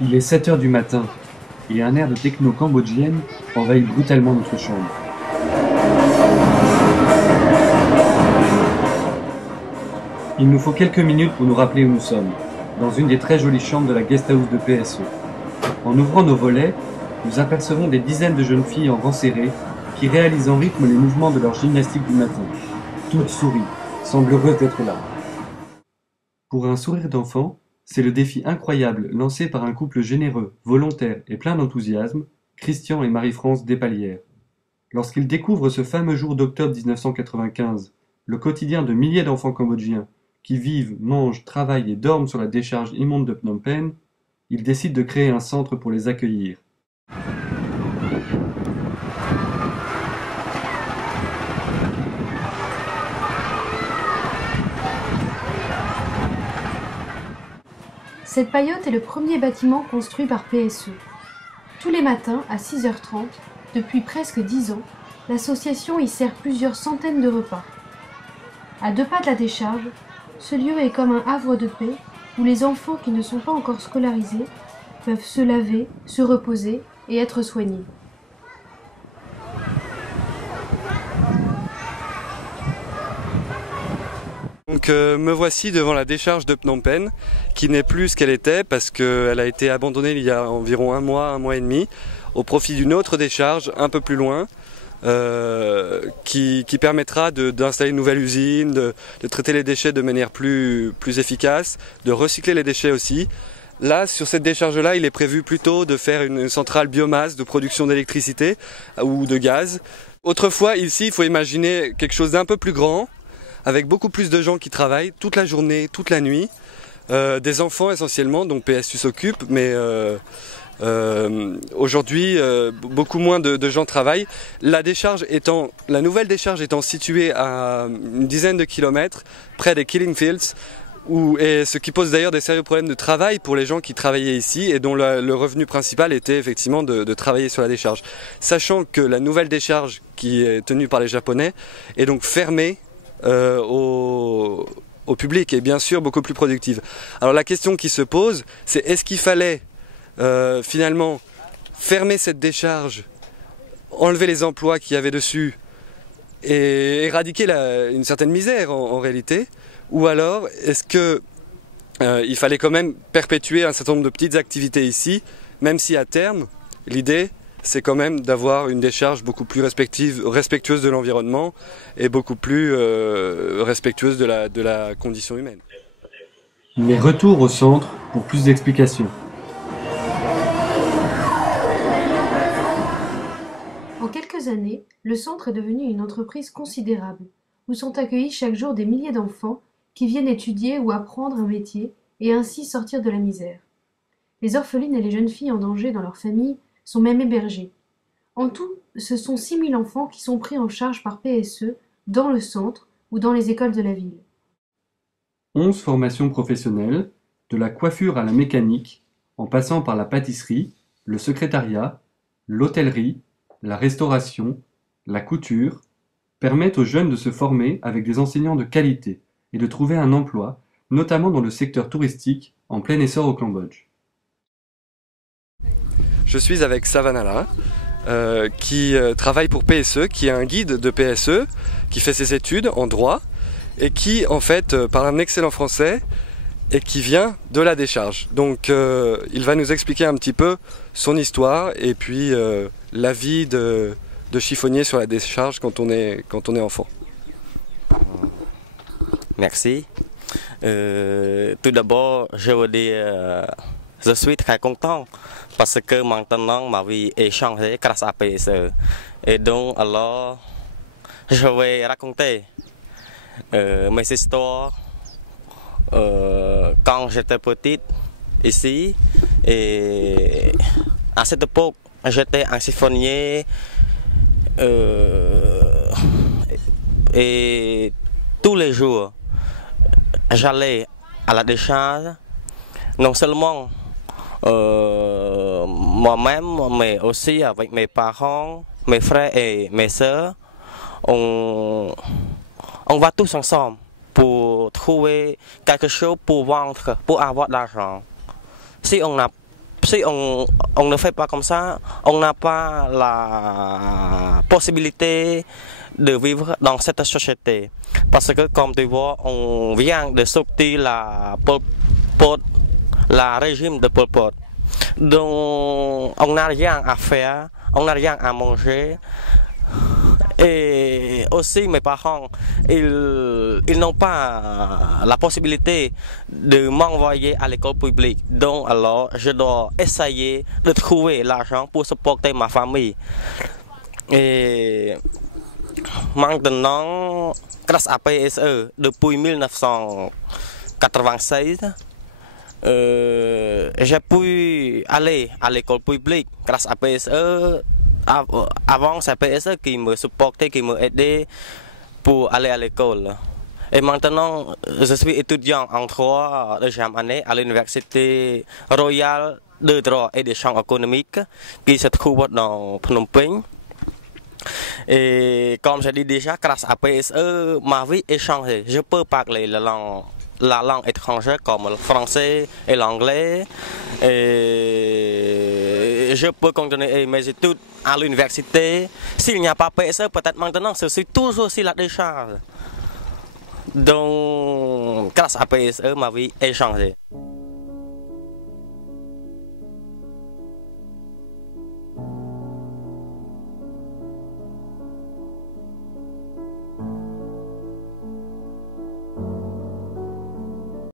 Il est 7 heures du matin, et un air de techno cambodgienne envahit brutalement notre chambre. Il nous faut quelques minutes pour nous rappeler où nous sommes, dans une des très jolies chambres de la guest house de PSE. En ouvrant nos volets, nous apercevons des dizaines de jeunes filles en rang serré qui réalisent en rythme les mouvements de leur gymnastique du matin. Toutes sourient, semblent heureuses d'être là. Pour un sourire d'enfant, c'est le défi incroyable lancé par un couple généreux, volontaire et plein d'enthousiasme, Christian et Marie-France Despalières. Lorsqu'ils découvrent ce fameux jour d'octobre 1995, le quotidien de milliers d'enfants cambodgiens qui vivent, mangent, travaillent et dorment sur la décharge immonde de Phnom Penh, ils décident de créer un centre pour les accueillir. Cette paillote est le premier bâtiment construit par PSE. Tous les matins, à 6h30, depuis presque 10 ans, l'association y sert plusieurs centaines de repas. À 2 pas de la décharge, ce lieu est comme un havre de paix où les enfants qui ne sont pas encore scolarisés peuvent se laver, se reposer et être soignés. Donc me voici devant la décharge de Phnom Penh, qui n'est plus ce qu'elle était parce qu'elle a été abandonnée il y a environ un mois et demi, au profit d'une autre décharge un peu plus loin, qui permettra d'installer une nouvelle usine, de traiter les déchets de manière plus efficace, de recycler les déchets aussi. Là, sur cette décharge-là, il est prévu plutôt de faire une centrale biomasse de production d'électricité ou de gaz. Autrefois, ici, il faut imaginer quelque chose d'un peu plus grand, avec beaucoup plus de gens qui travaillent toute la journée, toute la nuit, des enfants essentiellement, dont PSU s'occupe, mais aujourd'hui beaucoup moins de gens travaillent. La nouvelle décharge étant située à une dizaine de kilomètres, près des Killing Fields, et ce qui pose d'ailleurs des sérieux problèmes de travail pour les gens qui travaillaient ici et dont le revenu principal était effectivement de travailler sur la décharge. Sachant que la nouvelle décharge qui est tenue par les Japonais est donc fermée au public et bien sûr beaucoup plus productive. Alors la question qui se pose, c'est est-ce qu'il fallait finalement fermer cette décharge, enlever les emplois qu'il y avait dessus et éradiquer une certaine misère en réalité, ou alors est-ce que il fallait quand même perpétuer un certain nombre de petites activités ici, même si à terme l'idée c'est quand même d'avoir une décharge beaucoup plus respectueuse de l'environnement et beaucoup plus respectueuse de la condition humaine. Mais retour au centre pour plus d'explications. En quelques années, le centre est devenu une entreprise considérable, où sont accueillis chaque jour des milliers d'enfants qui viennent étudier ou apprendre un métier et ainsi sortir de la misère. Les orphelines et les jeunes filles en danger dans leur famille sont même hébergés. En tout, ce sont 6000 enfants qui sont pris en charge par PSE dans le centre ou dans les écoles de la ville. 11 formations professionnelles, de la coiffure à la mécanique, en passant par la pâtisserie, le secrétariat, l'hôtellerie, la restauration, la couture, permettent aux jeunes de se former avec des enseignants de qualité et de trouver un emploi, notamment dans le secteur touristique en plein essor au Cambodge. Je suis avec Savanala, qui travaille pour PSE, qui est un guide de PSE, qui fait ses études en droit et qui en fait parle un excellent français et qui vient de la décharge. Donc il va nous expliquer un petit peu son histoire et puis la vie de chiffonnier sur la décharge quand on est enfant. Merci. Tout d'abord, je veux dire, je suis très content parce que maintenant ma vie est changée grâce à PSE. Et donc, alors, je vais raconter mes histoires quand j'étais petite ici. Et à cette époque, j'étais un chiffonnier et tous les jours, j'allais à la décharge, non seulement moi-même, mais aussi avec mes parents, mes frères et mes sœurs. On va tous ensemble pour trouver quelque chose pour vendre, pour avoir de l'argent. Si si on ne fait pas comme ça, on n'a pas la possibilité de vivre dans cette société. Parce que, comme tu vois, on vient de sortir la régime de Pol Pot. Donc, on n'a rien à faire, on n'a rien à manger. Et aussi, mes parents, ils n'ont pas la possibilité de m'envoyer à l'école publique. Donc, alors, je dois essayer de trouver l'argent pour supporter ma famille. Et maintenant, grâce à PSE, depuis 1986, j'ai pu aller à l'école publique grâce à PSE. Avant, c'est PSE qui me supportait, qui me aidait pour aller à l'école. Et maintenant, je suis étudiant en droit de deuxième année à l'université royale de droit et des sciences économiques qui se trouve dans Phnom Penh. Et comme je dis déjà, grâce à PSE, ma vie est changée. Je peux parler la langue étrangère comme le français et l'anglais. Et je peux continuer mes études à l'université. S'il n'y a pas PSE, peut-être maintenant, je suis toujours sur la décharge. Donc, grâce à PSE, ma vie est changée.